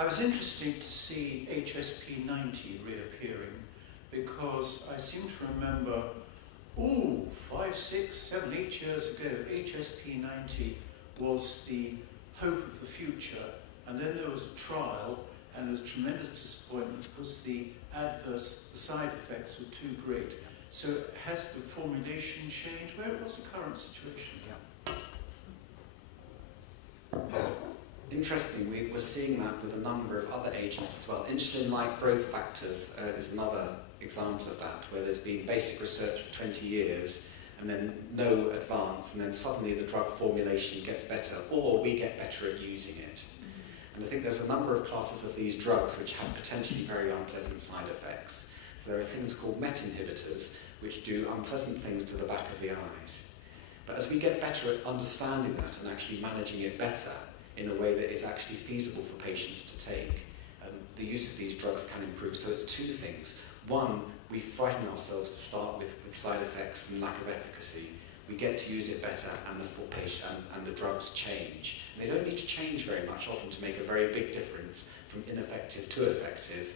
I was interested to see HSP90 reappearing because I seem to remember, 5, 6, 7, 8 years ago, HSP90 was the hope of the future, and then there was a trial, and there was tremendous disappointment because the side effects were too great. So has the formulation changed? What's the current situation? Interesting, we're seeing that with a number of other agents as well. Insulin-like growth factors is another example of that, where there's been basic research for 20 years and then no advance, and then suddenly the drug formulation gets better, or we get better at using it. And I think there's a number of classes of these drugs which have potentially very unpleasant side effects. So there are things called MET inhibitors, which do unpleasant things to the back of the eyes. But as we get better at understanding that and actually managing it better in a way that is actually feasible for patients to take, the use of these drugs can improve. So it's two things. One, we frighten ourselves to start with side effects and lack of efficacy. We get to use it better, and the drugs change. They don't need to change very much, often to make a very big difference from ineffective to effective,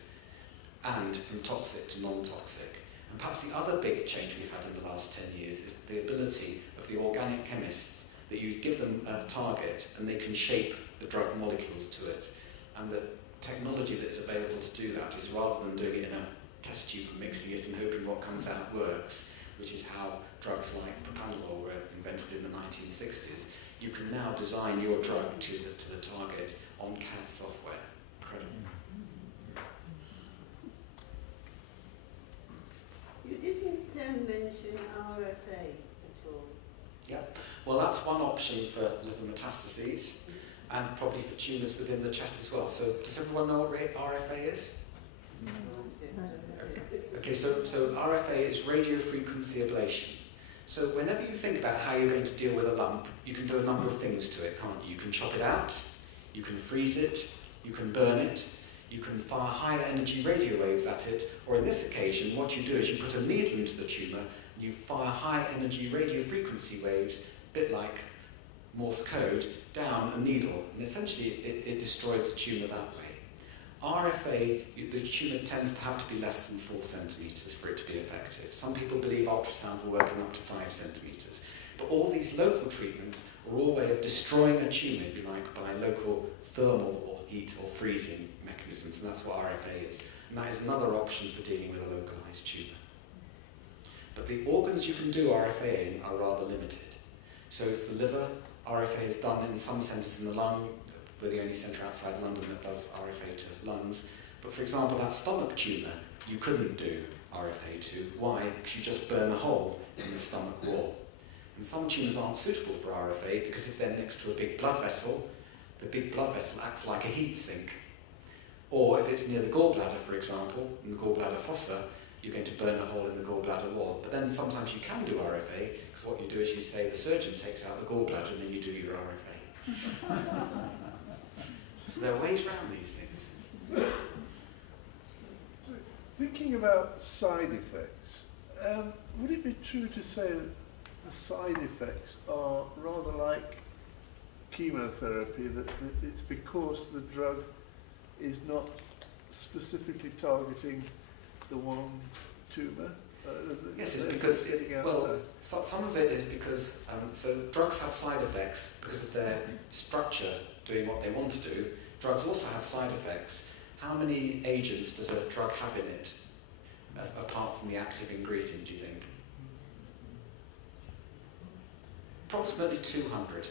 and from toxic to non-toxic. And perhaps the other big change we've had in the last 10 years is the ability of the organic chemists, that you give them a target and they can shape the drug molecules to it. And the technology that is available to do that is, rather than doing it in a test tube and mixing it and hoping what comes out works, which is how drugs like propranolol were invented in the 1960s, you can now design your drug to the target on CAD software. Incredible. You didn't mention RFA at all. Yeah, well, that's one option for liver metastases, and probably for tumours within the chest as well. So does everyone know what RFA is? Okay, so RFA is radio frequency ablation. So whenever you think about how you're going to deal with a lump, you can do a number of things to it, can't you? You can chop it out, you can freeze it, you can burn it, you can fire high energy radio waves at it, or in this occasion, what you do is you put a needle into the tumour, and you fire high energy radio frequency waves, a bit like Morse code, down a needle, and essentially it destroys the tumour that way. RFA, the tumour tends to have to be less than 4 centimetres for it to be effective. Some people believe ultrasound will work in up to 5 centimetres. But all these local treatments are all a way of destroying a tumour, if you like, by local thermal or heat or freezing mechanisms, and that's what RFA is. And that is another option for dealing with a localised tumour. But the organs you can do RFA in are rather limited. So it's the liver. RFA is done in some centres in the lung. We're the only centre outside London that does RFA to lungs. But for example, that stomach tumour, you couldn't do RFA to. Why? Because you just burn a hole in the stomach wall. And some tumours aren't suitable for RFA because if they're next to a big blood vessel, the big blood vessel acts like a heat sink. Or if it's near the gallbladder, for example, in the gallbladder fossa, you're going to burn a hole in the gallbladder wall. But then sometimes you can do RFA, because what you do is you say the surgeon takes out the gallbladder and then you do your RFA. So there are ways around these things. So, thinking about side effects, would it be true to say that the side effects are rather like chemotherapy, that it's because the drug is not specifically targeting the one tumour? Yes, it's because, some of it is because, so drugs have side effects because of their structure doing what they want to do. Drugs also have side effects. How many agents does a drug have in it, apart from the active ingredient, do you think? Approximately 200.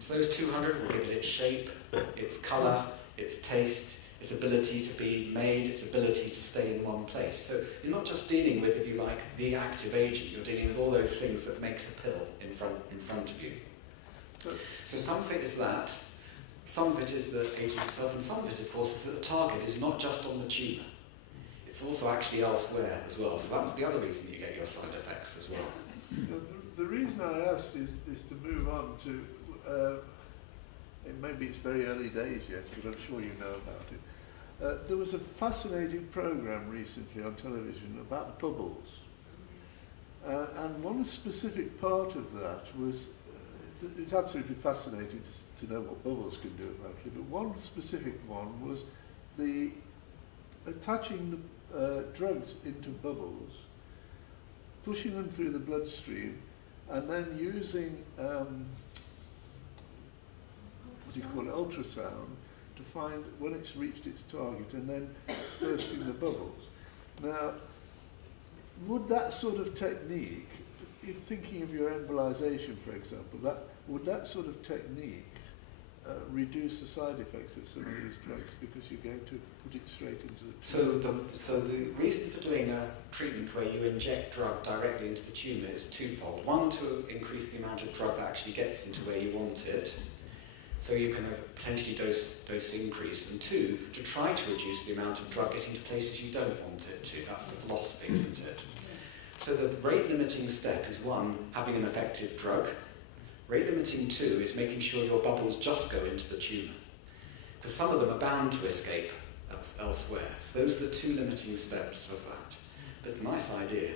So those 200 will give it its shape, its colour, its taste, its ability to be made, its ability to stay in one place. So you're not just dealing with, if you like, the active agent, you're dealing with all those things that makes a pill in front of you. So some of it is that, some of it is the agent itself, and some of it, of course, is that the target is not just on the tumour. It's also actually elsewhere as well. So that's the other reason that you get your side effects as well. The reason I asked is to move on to, maybe it's very early days yet, but I'm sure you know about it. There was a fascinating programme recently on television about bubbles. And one specific part of that was it's absolutely fascinating to know what bubbles can do apparently, but one specific one was the attaching drugs into bubbles, pushing them through the bloodstream, and then using what do you call it, ultrasound, to find when it's reached its target, and then bursting the bubbles. Now, would that sort of technique, in thinking of your embolization, for example, would that sort of technique reduce the side effects of some of these drugs because you're going to put it straight into the So the reason for doing a treatment where you inject drug directly into the tumour is twofold. One, to increase the amount of drug that actually gets into where you want it, so you can potentially dose increase, and two, to try to reduce the amount of drug getting to places you don't want it to. That's the philosophy, isn't it? So the rate limiting step is one, having an effective drug. Rate limiting two is making sure your bubbles just go into the tumour, because some of them are bound to escape elsewhere. So those are the two limiting steps of that. But it's a nice idea.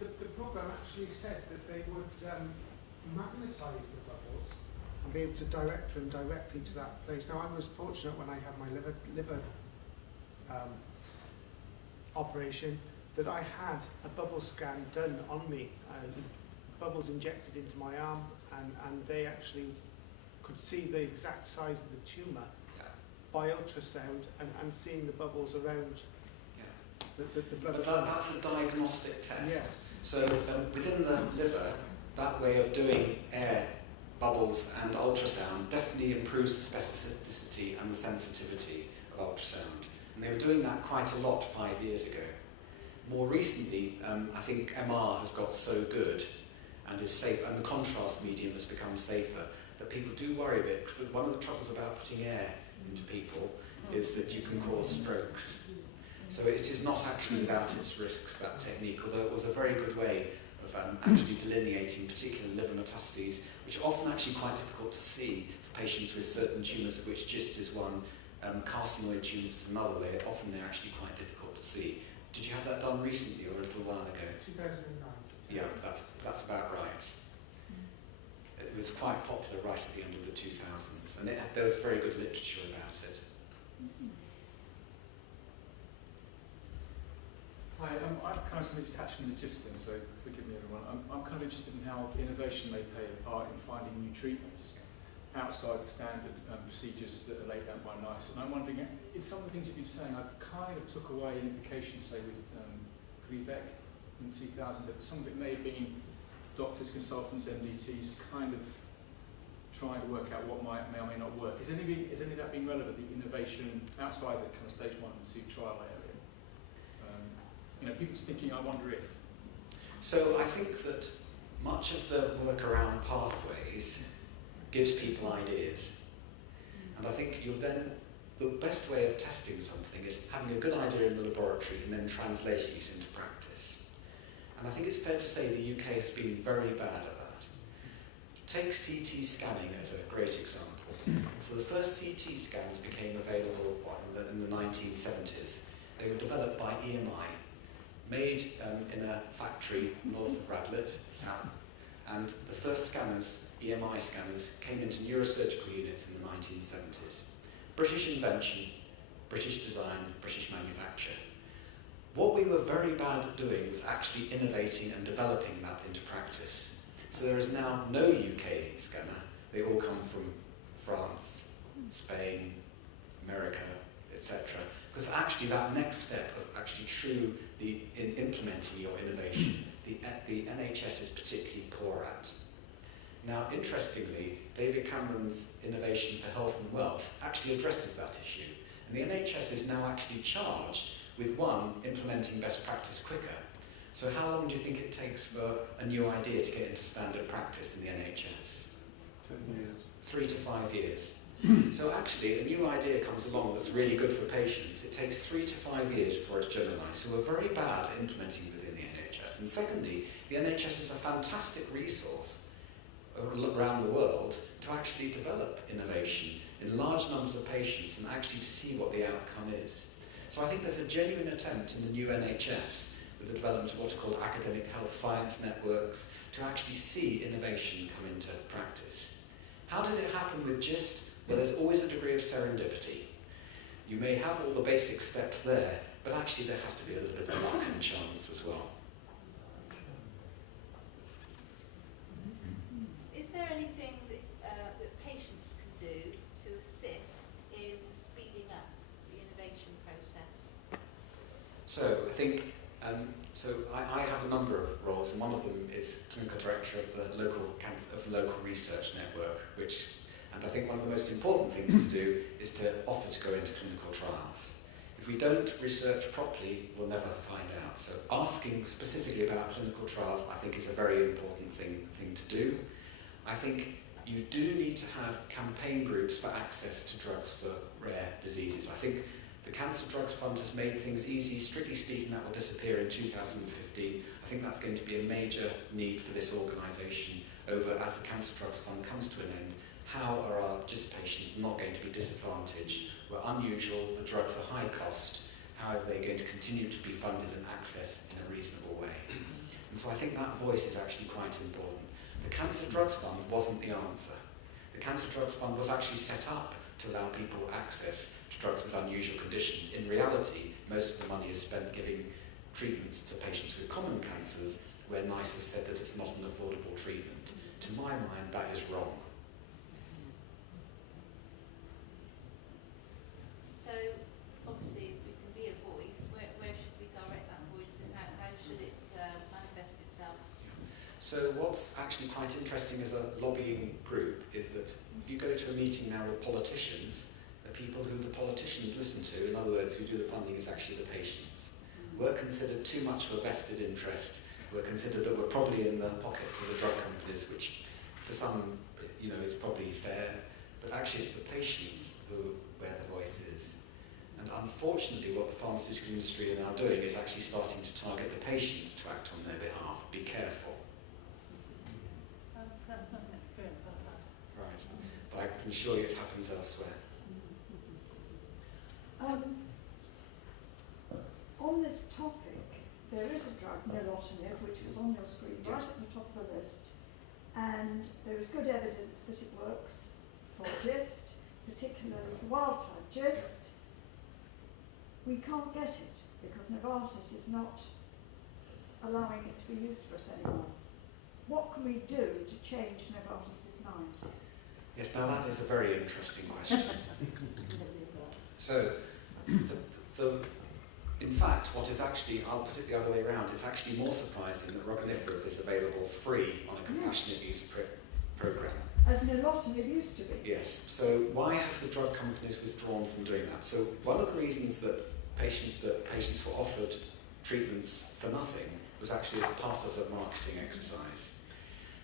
The program actually said that they would magnetise the bubbles and be able to direct them directly to that place. Now, I was fortunate when I had my liver operation that I had a bubble scan done on me, bubbles injected into my arm, and they actually could see the exact size of the tumour by ultrasound and seeing the bubbles around the blood. But that's a diagnostic test. Yes. So within the liver, that way of doing air, bubbles and ultrasound definitely improves the specificity and the sensitivity of ultrasound. And they were doing that quite a lot 5 years ago. More recently, I think MR has got so good and is safe, and the contrast medium has become safer, that people do worry a bit, because one of the troubles about putting air into people is that you can cause strokes. So it is not actually without its risks, that technique, although it was a very good way of actually delineating particular liver metastases, which are often actually quite difficult to see for patients with certain tumours, of which GIST is one, carcinoid tumours is another. Often they're actually quite difficult to see. Did you have that done recently or a little while ago? 2009. Yeah, that's about right. It was quite popular right at the end of the 2000s, and there was very good literature about it. Hi, I'm kind of somebody detached from the gist then, so forgive me everyone. I'm kind of interested in how innovation may play a part in finding new treatments outside the standard procedures that are laid down by NICE. And I'm wondering, in some of the things you've been saying, I kind of took away an implication, say with Vivek in 2000, that some of it may have been doctors, consultants, MDTs kind of trying to work out what may or may not work. Has any of that been relevant, the innovation outside the kind of stage 1 and 2 trial area? People just thinking, I wonder if. So I think that much of the work around pathways gives people ideas. And I think the best way of testing something is having a good idea in the laboratory and then translating it into practice. And I think it's fair to say the UK has been very bad at that. Take CT scanning as a great example. So the first CT scans became available in the 1970s. They were developed by EMI, made in a factory north of Radlett, south. And the first scanners, EMI scanners, came into neurosurgical units in the 1970s. British invention, British design, British manufacture. What we were very bad at doing was actually innovating and developing that into practice. So there is now no UK scanner. They all come from France, Spain, America, etc. Because actually that next step of actually in implementing your innovation, the NHS is particularly poor at. Now, interestingly, David Cameron's Innovation for Health and Wealth actually addresses that issue. And the NHS is now actually charged with, one, implementing best practice quicker. So how long do you think it takes for a new idea to get into standard practice in the NHS? 10 years. 3 to 5 years. So actually, a new idea comes along that's really good for patients. It takes 3 to 5 years before it's generalised. So we're very bad at implementing within the NHS. And secondly, the NHS is a fantastic resource around the world to actually develop innovation in large numbers of patients and actually to see what the outcome is. So I think there's a genuine attempt in the new NHS with the development of what are called academic health science networks, to actually see innovation come into practice. How did it happen with GIST? Well, there's always a degree of serendipity. You may have all the basic steps there, but actually there has to be a little bit of luck and chance as well. Is there anything that patients can do to assist in speeding up the innovation process? So I think, I have a number of roles, and one of them is clinical director of the local research network, and I think one of the most important things to do is to offer to go into clinical trials. If we don't research properly, we'll never find out. So asking specifically about clinical trials, I think, is a very important thing to do. I think you do need to have campaign groups for access to drugs for rare diseases. I think the Cancer Drugs Fund has made things easy. Strictly speaking, that will disappear in 2015. I think that's going to be a major need for this organisation as the Cancer Drugs Fund comes to an end. How are our GIST patients not going to be disadvantaged? We're unusual, the drugs are high cost. How are they going to continue to be funded and accessed in a reasonable way? And so I think that voice is actually quite important. The Cancer Drugs Fund wasn't the answer. The Cancer Drugs Fund was actually set up to allow people access to drugs with unusual conditions. In reality, most of the money is spent giving treatments to patients with common cancers, where NICE has said that it's not an affordable treatment. To my mind, that is wrong. So, obviously, if we can be a voice, where should we direct that voice, and how should it manifest itself? So what's actually quite interesting as a lobbying group is that if you go to a meeting now with politicians, the people who the politicians listen to, in other words, who do the funding, is actually the patients. We're considered too much of a vested interest. We're considered that we're probably in the pockets of the drug companies, which for some, is probably fair, but actually it's the patients where the voice is. And unfortunately, what the pharmaceutical industry are now doing is actually starting to target the patients to act on their behalf. Be careful. That's not an experience I've had. Right. But I can assure you it happens elsewhere. On this topic, there is a drug, nilotinib, which was on your screen, right at the top of the list, and there is good evidence that it works for GIST, particularly for wild-type GIST. We can't get it because Novartis is not allowing it to be used for us anymore. What can we do to change Novartis's mind? Yes, now that is a very interesting question. So in fact, what is actually, I'll put it the other way around, it's actually more surprising that roganiferib is available free on a compassionate use program. As nilotinib used to be. Yes. So why have the drug companies withdrawn from doing that? So one of the reasons that patients were offered treatments for nothing was actually as part of a marketing exercise.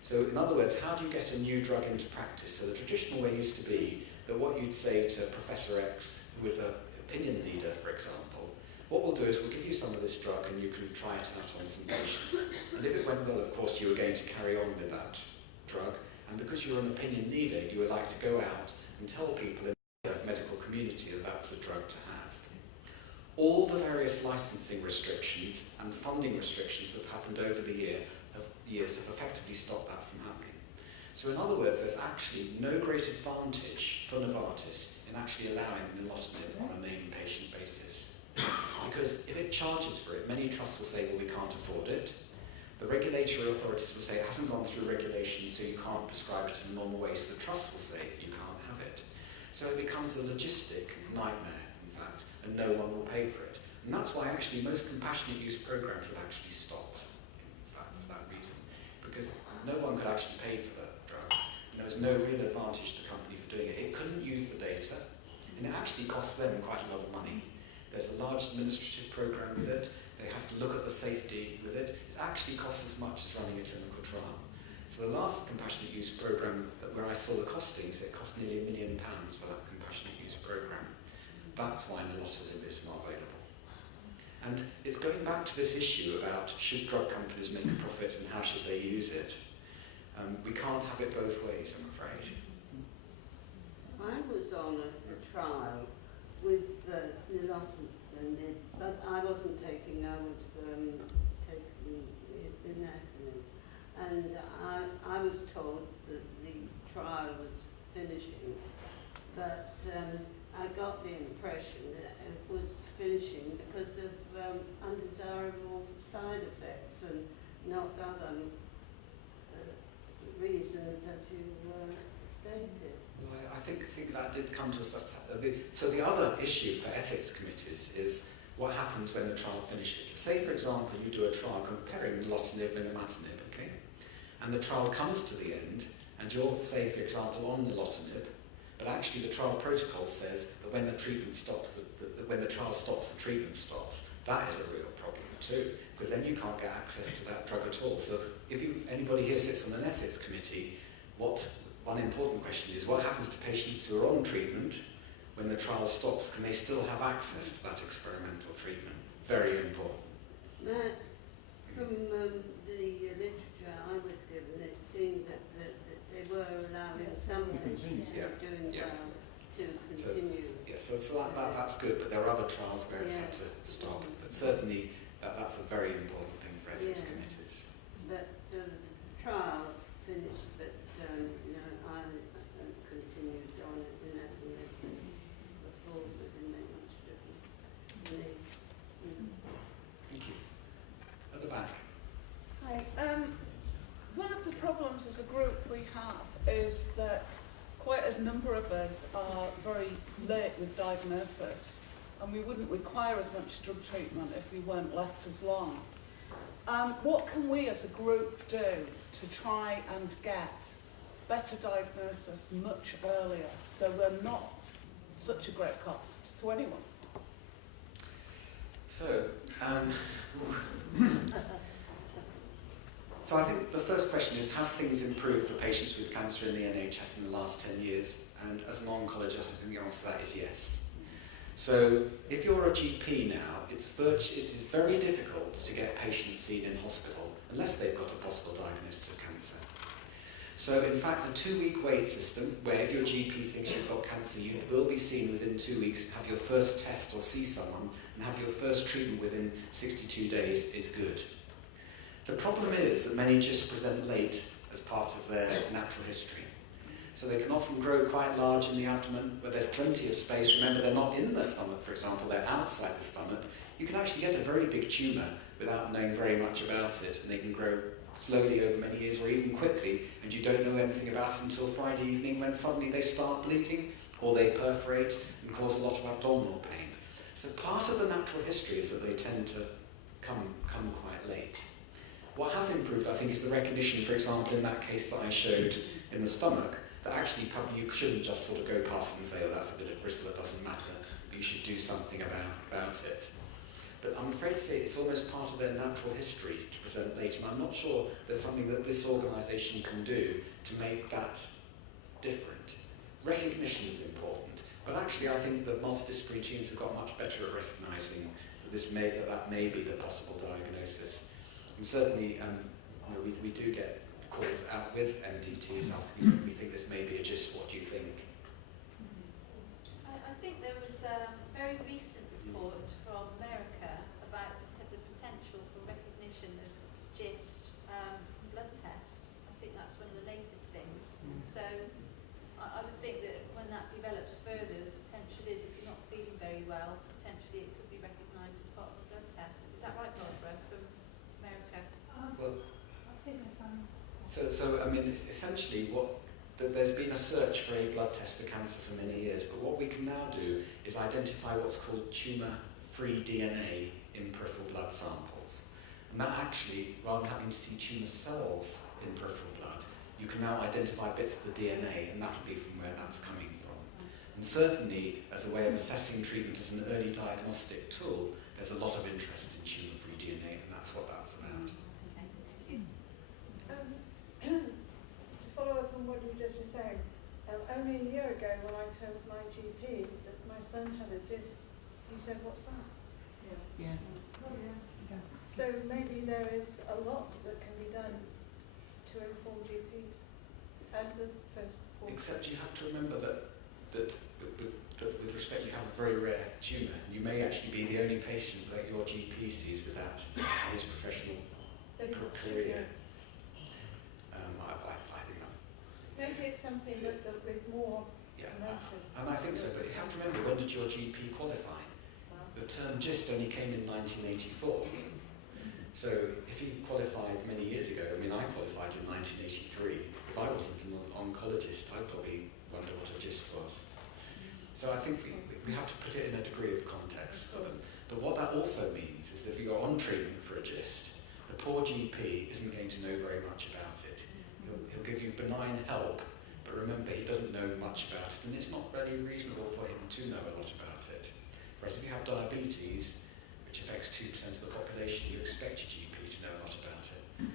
So in other words, how do you get a new drug into practice? So the traditional way used to be that what you'd say to Professor X, who was an opinion leader, for example, what we'll do is we'll give you some of this drug and you can try it out on some patients. And if it went well, of course, you were going to carry on with that drug. And because you're an opinion leader, you would like to go out and tell people in the medical community that that's a drug to have. All the various licensing restrictions and funding restrictions that have happened over the years have effectively stopped that from happening. So in other words, there's actually no great advantage for Novartis in actually allowing nilotinib on a named patient basis. Because if it charges for it, many trusts will say, well, we can't afford it. The regulatory authorities will say it hasn't gone through regulation, so you can't prescribe it in a normal way, so the trust will say you can't have it. So it becomes a logistic nightmare, in fact, and no one will pay for it. And that's why actually most compassionate use programs have actually stopped, in fact, for that reason. Because no one could actually pay for the drugs, and there was no real advantage to the company for doing it. It couldn't use the data, and it actually costs them quite a lot of money. There's a large administrative program with it. They have to look at the safety with it. It actually costs as much as running a clinical trial. So the last compassionate use program where I saw the costings, it cost nearly £1 million for that compassionate use program. That's why nilotinib is not available. And it's going back to this issue about should drug companies make a profit and how should they use it. We can't have it both ways, I'm afraid. I was on a trial with the nilotinib, but I wasn't taking, I was and I was told that the trial was finishing, but I got the impression that it was finishing because of undesirable side effects and not other reasons as you stated. Well, I think that did come to us. So the other issue for ethics committees is what happens when the trial finishes. So say, for example, you do a trial comparing nilotinib and imatinib, okay? And the trial comes to the end, and you're, say, for example, on nilotinib, but actually the trial protocol says that when the treatment stops, when the trial stops, the treatment stops. That is a real problem too, because then you can't get access to that drug at all. So if anybody here sits on an ethics committee, one important question is what happens to patients who are on treatment when the trial stops? Can they still have access to that experimental treatment? Very important. From the literature I was given, it seemed that they were allowing some patients who were doing well to continue. So that's good, but there are other trials where it's had to stop. But certainly that's a very important thing for ethics committees. But the trial finished, but I continued on it in that before, but didn't make much difference to me. Thank you. At the back. Hi. One of the problems as a group we have is that quite a number of us are very late with diagnosis, and we wouldn't require as much drug treatment if we weren't left as long. What can we as a group do to try and get better diagnosis much earlier so we're not such a great cost to anyone? So, so I think the first question is, have things improved for patients with cancer in the NHS in the last 10 years? And as an oncologist, I think the answer to that is yes. So if you're a GP now, it is very difficult to get patients seen in hospital unless they've got a possible diagnosis of cancer. So in fact, the 2-week wait system, where if your GP thinks you've got cancer, you will be seen within 2 weeks, have your first test or see someone, and have your first treatment within 62 days is good. The problem is that many just present late as part of their natural history. So they can often grow quite large in the abdomen, where there's plenty of space. Remember, they're not in the stomach, for example, they're outside the stomach. You can actually get a very big tumour without knowing very much about it, and they can grow slowly over many years or even quickly, and you don't know anything about it until Friday evening when suddenly they start bleeding, or they perforate and cause a lot of abdominal pain. So part of the natural history is that they tend to come quite late. What has improved, I think, is the recognition, for example, in that case that I showed in the stomach, that actually you shouldn't just sort of go past and say, oh, that's a bit of Bristol, it doesn't matter, but you should do something about it. But I'm afraid to say it's almost part of their natural history to present late, and I'm not sure there's something that this organisation can do to make that different. Recognition is important, but actually I think that multidisciplinary teams have got much better at recognising that that may be the possible diagnosis. And certainly we do get calls out with MDTs asking, we think this may be a GIST, what do you think? I think there was a very recent report from America about the potential for recognition of GIST blood test. I think that's one of the latest things. So I would think that when that develops further, the potential is, if you're not feeling very well, potentially it could be recognised as part of a blood test. Is that right, Barbara, from America? Well, I think I found. So I mean, essentially there's been a search for a blood test for cancer for many years, but what we can now do is identify what's called tumour-free DNA in peripheral blood samples. And that actually, rather than having to see tumour cells in peripheral blood, you can now identify bits of the DNA, and that'll be from where that's coming from. And certainly, as a way of assessing treatment as an early diagnostic tool, there's a lot of interest in tumour-free DNA, and that's what that's about. To follow up on what you just were saying, only a year ago when I told my GP that my son had a GIST, he said, what's that? Yeah. Oh, yeah. So maybe there is a lot that can be done to inform GPs as the first port. Except you have to remember that with respect, you have a very rare tumour, and you may actually be the only patient that your GP sees with that in his professional career. it's something that with more Yeah, notice. and I think so, but you have to remember, when did your GP qualify? The term GIST only came in 1984. So if he qualified many years ago, I mean, I qualified in 1983. If I wasn't an oncologist, I'd probably wonder what a GIST was. So I think we have to put it in a degree of context for them. But what that also means is that if you're on treatment for a GIST, the poor GP isn't going to know very much about it. He'll give you benign help, but remember, he doesn't know much about it, and it's not very reasonable for him to know a lot about it. Whereas if you have diabetes, which affects 2% of the population, you expect your GP to know a lot about it.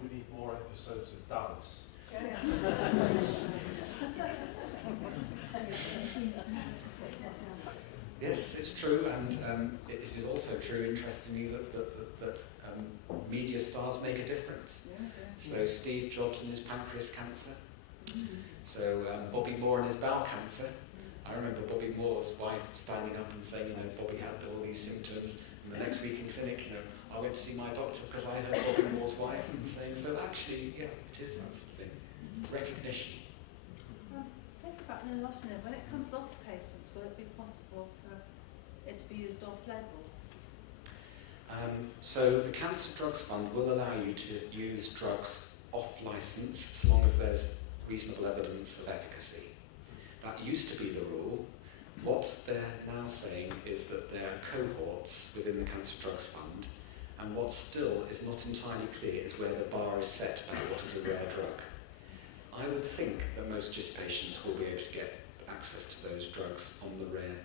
We need more episodes of Dallas. Yes, it's true, and it is also true, interestingly, that media stars make a difference. So Steve Jobs and his pancreas cancer. So Bobby Moore and his bowel cancer. I remember Bobby Moore's wife standing up and saying, you know, Bobby had all these symptoms, and the next week in clinic, you know, I went to see my doctor because I heard Bobby Moore's wife and saying, so actually, yeah, it is that sort of thing. Recognition. Think about nilotinib. When it comes off patients, will it be possible for it to be used off-label? So the Cancer Drugs Fund will allow you to use drugs off-license so long as there's reasonable evidence of efficacy. That used to be the rule. What they're now saying is that there are cohorts within the Cancer Drugs Fund, and what still is not entirely clear is where the bar is set about what is a rare drug. I would think that most GIST patients will be able to get access to those drugs on the rare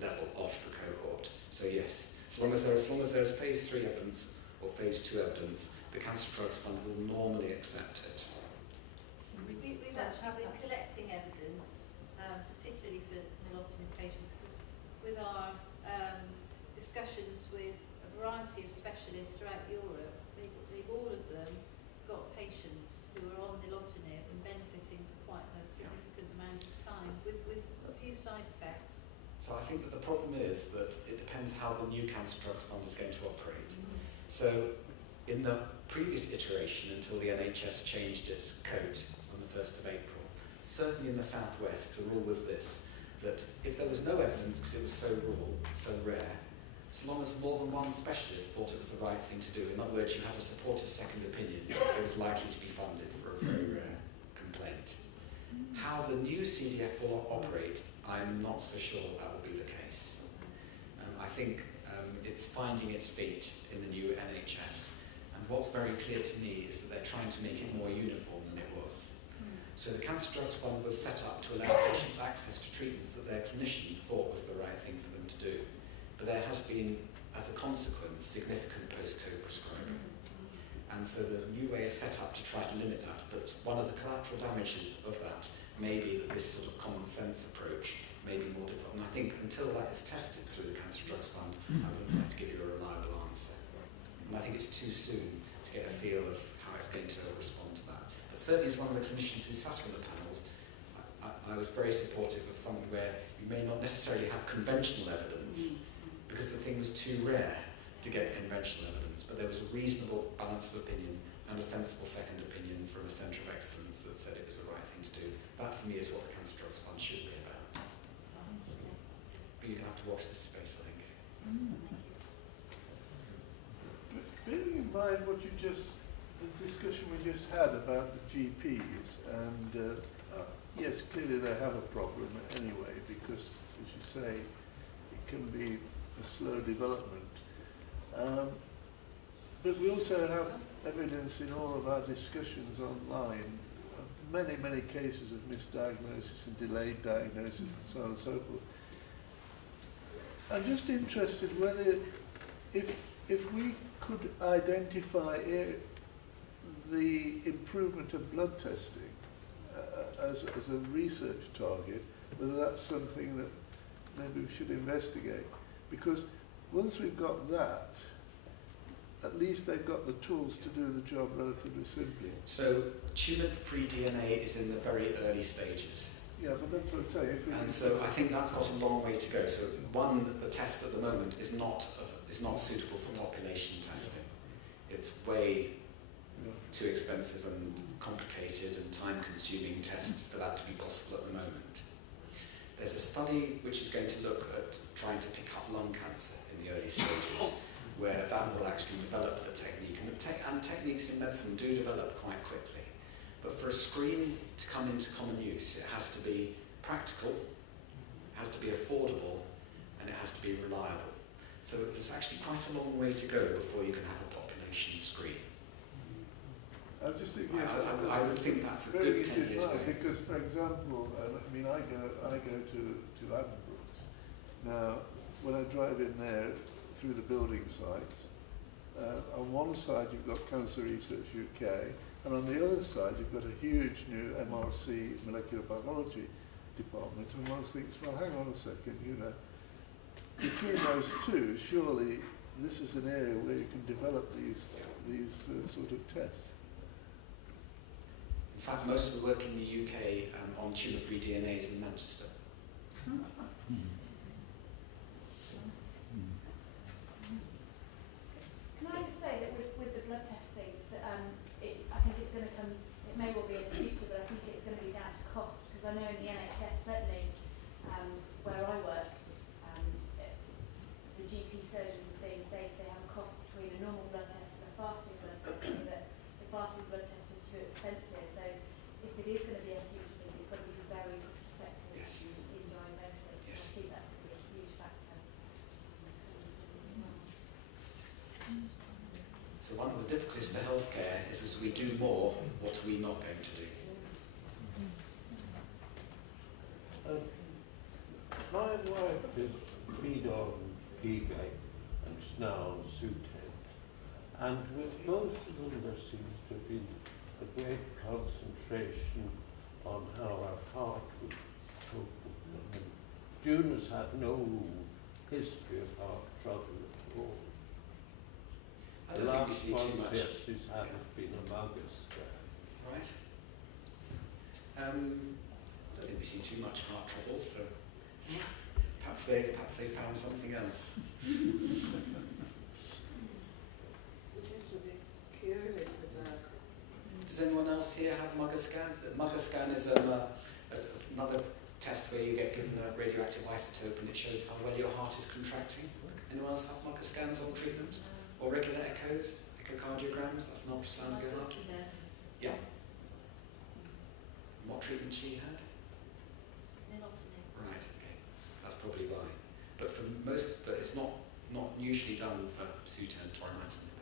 level of the cohort. So yes, as long as there's phase 3 evidence or phase 2 evidence, the Cancer Drugs Fund will normally accept it. We've actually been collecting evidence, particularly for nilotinib patients, because with our discussions with a variety of specialists throughout Europe, they've all of them got patients who are on nilotinib and benefiting for quite a significant amount of time with a few side effects. So I think that the problem is that it depends how the new Cancer Drugs Fund is going to operate. So in the previous iteration, until the NHS changed its code on the 1st of April, certainly in the southwest, the rule was this, that if there was no evidence because it was so rare, so long as more than one specialist thought it was the right thing to do, in other words, you had a supportive second opinion, it was likely to be funded for a very rare complaint. How the new CDF will operate, I'm not so sure that will be the case. I think it's finding its feet in the new NHS, and what's very clear to me is that they're trying to make it more uniform than it was. So the Cancer Drugs Fund was set up to allow patients access to treatments that their clinician thought was the right thing for them to do. But there has been, as a consequence, significant post-code prescribing. And so the new way is set up to try to limit that, but one of the collateral damages of that may be that this sort of common sense approach may be more difficult. And I think until that is tested through the Cancer Drugs Fund, I wouldn't like to give you a reliable answer. And I think it's too soon to get a feel of how it's going to respond to that. But certainly as one of the clinicians who sat on the panels, I was very supportive of something where you may not necessarily have conventional evidence because the thing was too rare to get conventional evidence, but there was a reasonable balance of opinion and a sensible second opinion from a centre of excellence that said it was the right thing to do. That for me is what the Cancer Drugs Fund should be about. But you're going to have to watch this space, I think. Bearing in mind what you just, the discussion we just had about the GPs, and yes, clearly they have a problem anyway, because, as you say, it can be a slow development. But we also have evidence in all of our discussions online of many, many cases of misdiagnosis and delayed diagnosis and so on and so forth. I'm just interested whether, if we could identify the improvement of blood testing as a research target, whether that's something that maybe we should investigate. Because once we've got that, at least they've got the tools to do the job relatively simply. So tumour-free DNA is in the very early stages. Yeah, but that's what I'm saying. And so I think that's got a long way to go. So one, the test at the moment is not suitable for population testing. It's way too expensive and complicated and time-consuming test for that to be possible at the moment. There's a study which is going to look at trying to pick up lung cancer in the early stages, where that will actually develop the technique. And techniques in medicine do develop quite quickly. But for a screen to come into common use, it has to be practical, it has to be affordable, and it has to be reliable. So there's actually quite a long way to go before you can have a population screen. I was just thinking. I would think that's a good 10 years ago. Because, for example, I mean, I go to Addenbrooke's. Now, when I drive in there through the building site, on one side you've got Cancer Research UK, and on the other side you've got a huge new MRC molecular biology department, and one thinks, well, hang on a second, you know, between those two, surely this is an area where you can develop these sort of tests. In fact, most of the work in the UK on tumour-free DNA is in Manchester. Can I just say that with the blood test things, that I think it's going to come, it may well be in the future, but I think it's going to be down to cost, because I know in the NHS, certainly where I work, the GP surgeons and things, they have a cost between a normal blood test and a fasting blood test, so that the fasting blood test is too expensive. So if it is going to be a future thing, it's got to be very cost effective in diagnosis. Yes. I think that's going to be a huge factor. So one of the difficulties for healthcare is as we do more, what are we not going to do? My wife is been on Gigate and is now on Sutent, and with both of them there seems to be a great concentration on how our heart would cope with them. And June has had no history of heart trouble at all. I don't think we see too much. Test she's had has been a Mugger scan. Right. I don't think we see too much heart trouble, so perhaps they found something else. Curious about. Does anyone else here have Mugger scans? Mugger scan is another test where you get given a radioactive isotope and it shows how well your heart is contracting. Anyone else have Mugger scans on treatment? Or regular echoes, echocardiograms? That's an ultrasound of your heart. Yeah. And what treatment she had? Right, okay. That's probably why. But for most, but it's not usually done for Sutent or imatinib.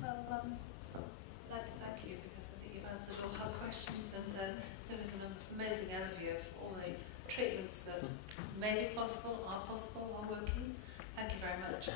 Well, I'd like to thank you because I think you've answered all our questions and there was an amazing overview of all the treatments that may be possible, are working. Thank you very much.